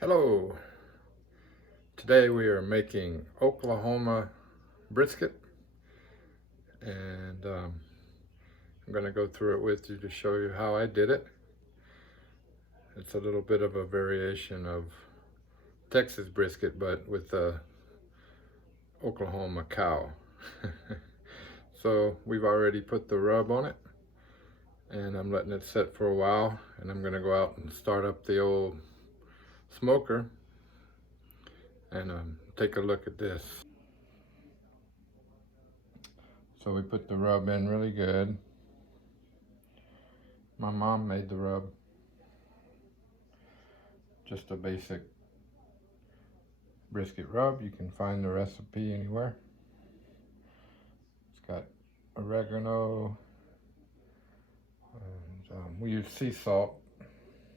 Hello, today we are making Oklahoma brisket, and I'm going to go through it with you to show you how I did it. It's a little bit of a variation of Texas brisket, but with a Oklahoma cow. So we've already put the rub on it, and I'm letting it sit for a while, and I'm going to go out and start up the old smoker and take a look at this. So we put the rub in really good. My mom made the rub. Just a basic brisket rub. You can find the recipe anywhere. It's got oregano, and we use sea salt.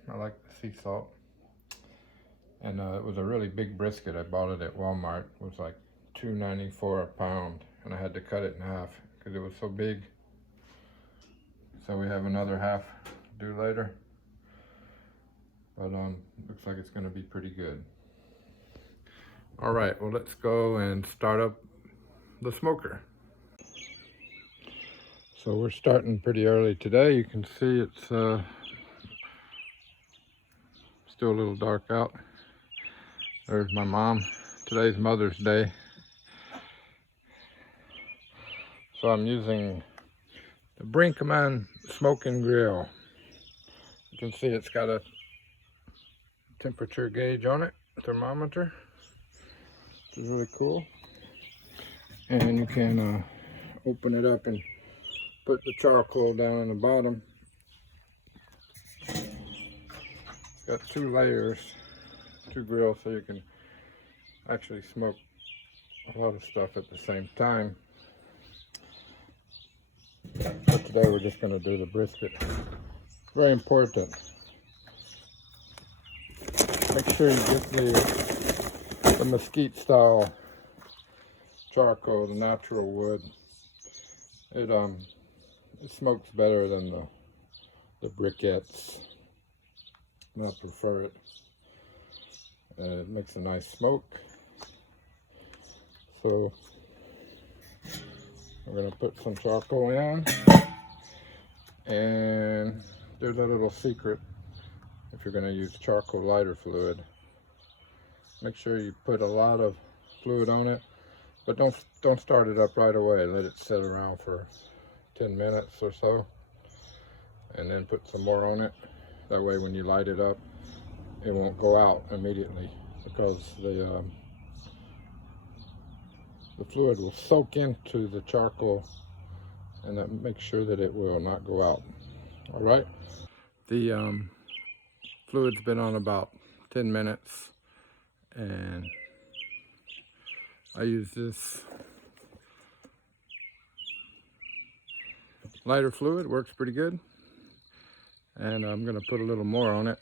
I like the sea salt. And it was a really big brisket. I bought it at Walmart. It was like $2.94 a pound, and I had to cut it in half because it was so big. So we have another half to do later. But looks like it's going to be pretty good. All right, well, let's go and start up the smoker. So we're starting pretty early today. You can see it's still a little dark out. There's my mom. Today's Mother's Day. So I'm using the Brinkmann Smoking Grill. You can see it's got a temperature gauge on it, thermometer, which is really cool. And you can open it up and put the charcoal down in the bottom. It's got two layers, two grills, so you can actually smoke a lot of stuff at the same time. But today we're just going to do the brisket. Very important. Make sure you get the mesquite style charcoal, the natural wood. It smokes better than the briquettes, and I prefer it. It makes a nice smoke. So we're going to put some charcoal in, and there's a little secret. If you're going to use charcoal lighter fluid, make sure you put a lot of fluid on it, but don't start it up right away. Let it sit around for 10 minutes or so, and then put some more on it. That way when you light it up, it won't go out immediately, because the fluid will soak into the charcoal, and that makes sure that it will not go out. All right, the fluid's been on about 10 minutes, and I use this lighter fluid. Works pretty good, and I'm going to put a little more on it.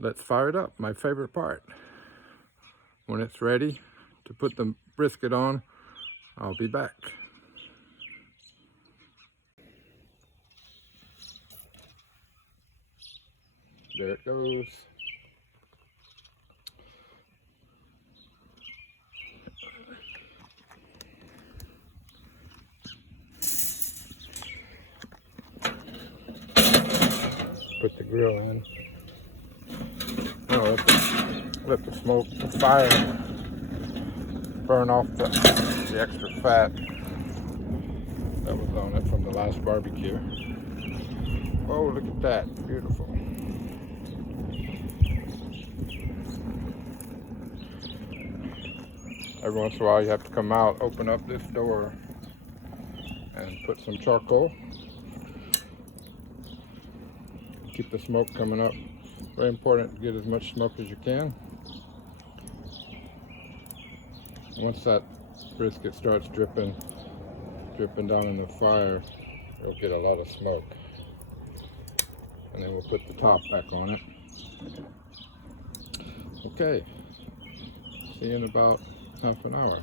Let's fire it up. My favorite part. When it's ready to put the brisket on, I'll be back. There it goes. Put the grill in. Oh, let the smoke, the fire burn off the extra fat that was on it from the last barbecue. Oh, look at that. Beautiful. Every once in a while you have to come out, open up this door, and put some charcoal. Keep the smoke coming up. Very important to get as much smoke as you can. Once that brisket starts dripping down in the fire, you'll get a lot of smoke. And then we'll put the top back on it. Okay, see you in about half an hour.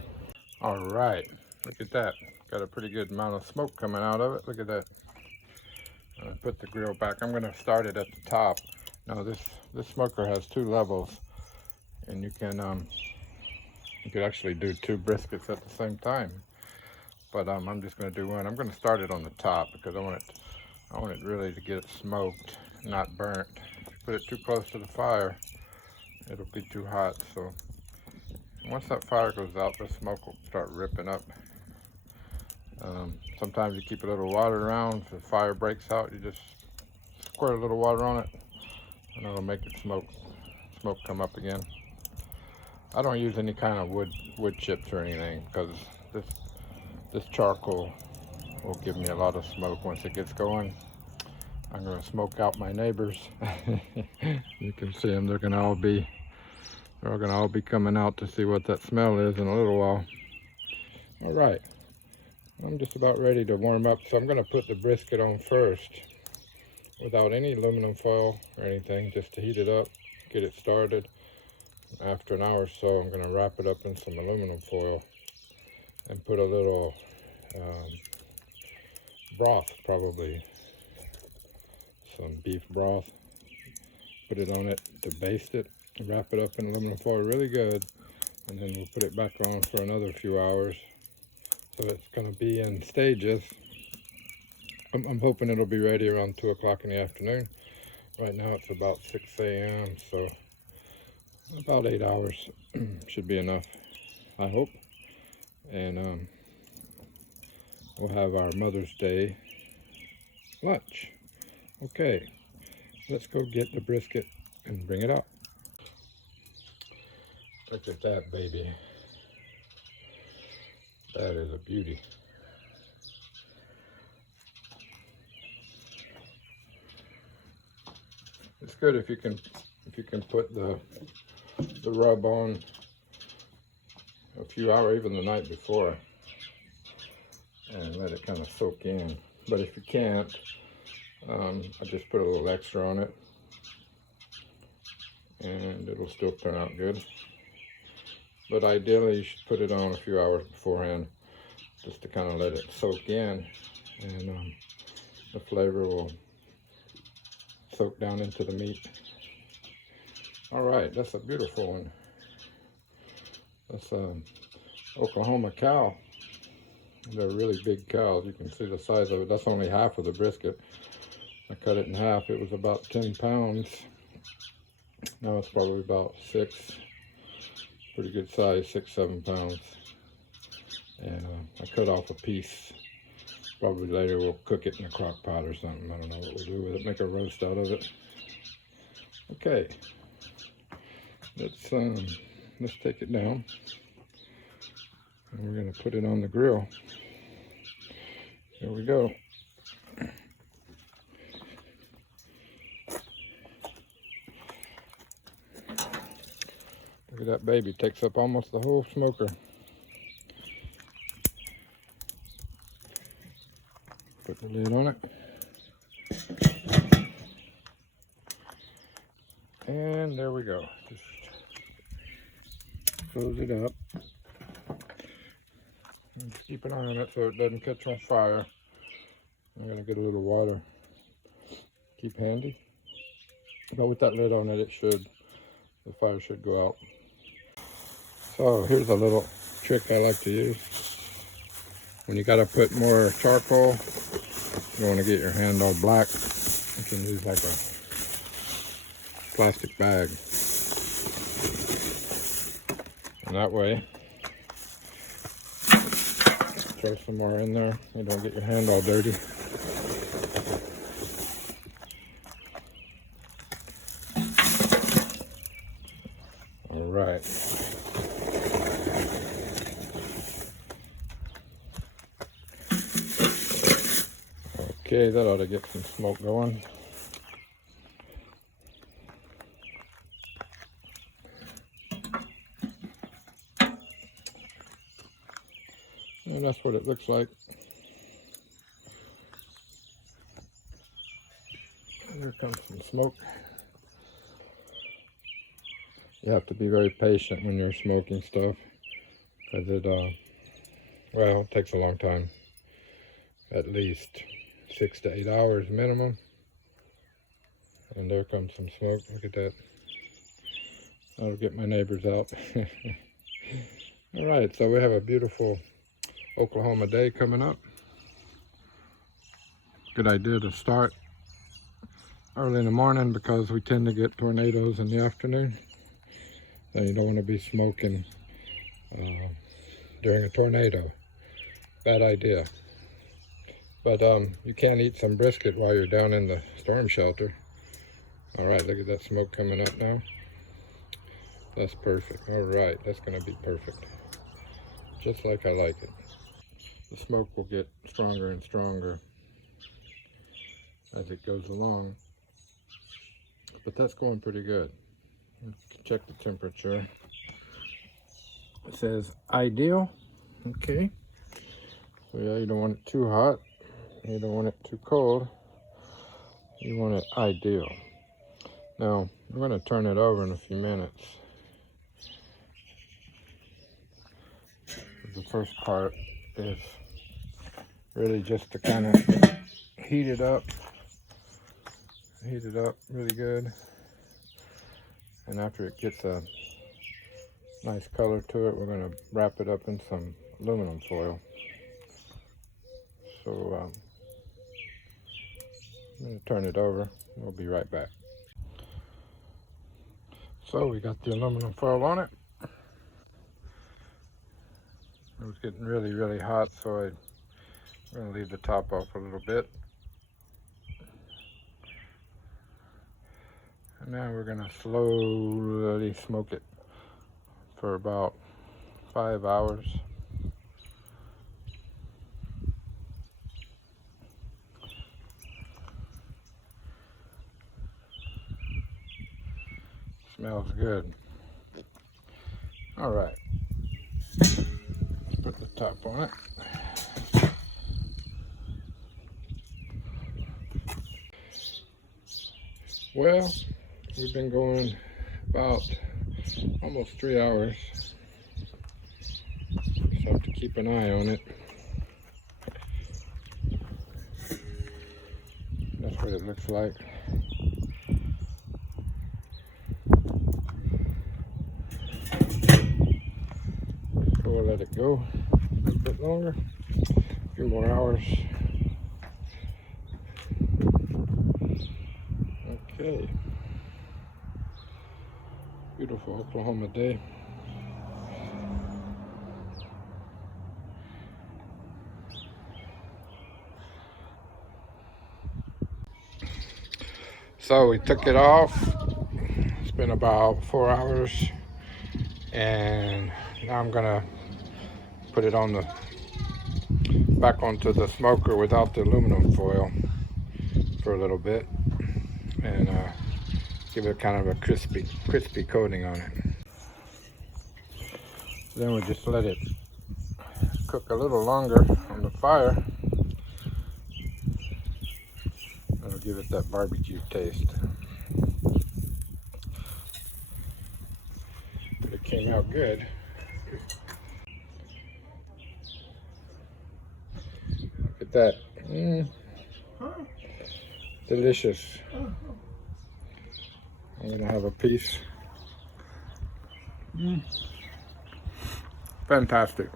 All right, look at that. Got a pretty good amount of smoke coming out of it. Look at that. Put the grill back. I'm going to start it at the top. Now this smoker has 2 levels, and you could actually do 2 briskets at the same time. But I'm just going to do one. I'm going to start it on the top because I want it really to get it smoked, not burnt. If you put it too close to the fire, it'll be too hot. So once that fire goes out, the smoke will start ripping up. Sometimes you keep a little water around. If the fire breaks out, you just squirt a little water on it, and it'll make it smoke come up again. I don't use any kind of wood chips or anything because this charcoal will give me a lot of smoke once it gets going. I'm going to smoke out my neighbors. You can see them. They're going to all be coming out to see what that smell is in a little while. All right. I'm just about ready to warm up, so I'm going to put the brisket on first without any aluminum foil or anything, just to heat it up, get it started. After an hour or so, I'm going to wrap it up in some aluminum foil and put a little broth, probably some beef broth. Put it on it to baste it, wrap it up in aluminum foil really good, and then we'll put it back on for another few hours. So it's going to be in stages. I'm hoping it'll be ready around 2 o'clock in the afternoon. Right now it's about 6 a.m. so about 8 hours should be enough, I hope. And we'll have our Mother's Day lunch. Okay, let's go get the brisket and bring it out. Look at that baby. That is a beauty. It's good if you can put the rub on a few hours, even the night before, and let it kind of soak in. But if you can't, I just put a little extra on it, and it'll still turn out good. But ideally, you should put it on a few hours beforehand, just to kind of let it soak in, and the flavor will soak down into the meat. All right, that's a beautiful one. That's Oklahoma cow. They're really big cows. You can see the size of it. That's only half of the brisket. I cut it in half. It was about 10 pounds. Now it's probably about 6. Pretty good size, 6-7 pounds. And I cut off a piece. Probably later we'll cook it in a crock pot or something. I don't know what we'll do with it. Make a roast out of it. Okay. Let's take it down. And we're going to put it on the grill. Here we go. Look at that baby. Takes up almost the whole smoker. Put the lid on it. And there we go. Just close it up. And just keep an eye on it so it doesn't catch on fire. I'm going to get a little water. Keep handy. But with that lid on it, the fire should go out. So here's a little trick I like to use. When you got to put more charcoal, you want to get your hand all black, you can use like a plastic bag. And that way, throw some more in there. You don't get your hand all dirty. All right. Okay, that ought to get some smoke going. And that's what it looks like. Here comes some smoke. You have to be very patient when you're smoking stuff, because it takes a long time, at least 6 to 8 hours minimum. And there comes some smoke. Look at that. That'll get my neighbors out. All right, so we have a beautiful Oklahoma day coming up. Good idea to start early in the morning because we tend to get tornadoes in the afternoon. So you don't want to be smoking during a tornado. Bad idea. But you can eat some brisket while you're down in the storm shelter. All right, look at that smoke coming up now. That's perfect. All right, that's gonna be perfect. Just like I like it. The smoke will get stronger and stronger as it goes along. But that's going pretty good. Check the temperature. It says ideal. Okay. So yeah, you don't want it too hot. You don't want it too cold. You want it ideal. Now, I'm going to turn it over in a few minutes. The first part is really just to kind of heat it up really good. And after it gets a nice color to it, we're going to wrap it up in some aluminum foil. So I'm going to turn it over. We'll be right back. So we got the aluminum foil on it. It was getting really, really hot, so I'm going to leave the top off a little bit. And now we're going to slowly smoke it for about 5 hours. Smells good. All right. Let's put the top on it. Well, we've been going about almost 3 hours. Just have to keep an eye on it. That's what it looks like. So we'll let it go a little bit longer, a few more hours. Okay. Beautiful Oklahoma day. So we took it off. It's been about 4 hours, and now I'm gonna put it on back onto the smoker without the aluminum foil for a little bit, and give it kind of a crispy coating on it. Then we just let it cook a little longer on the fire. That'll give it that barbecue taste. But it came out good. Look at that. Delicious. I'm gonna have a piece. Fantastic.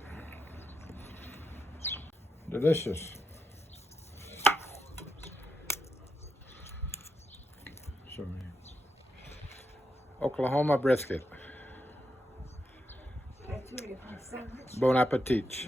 Delicious. Show me. Oklahoma brisket. Bon appetit.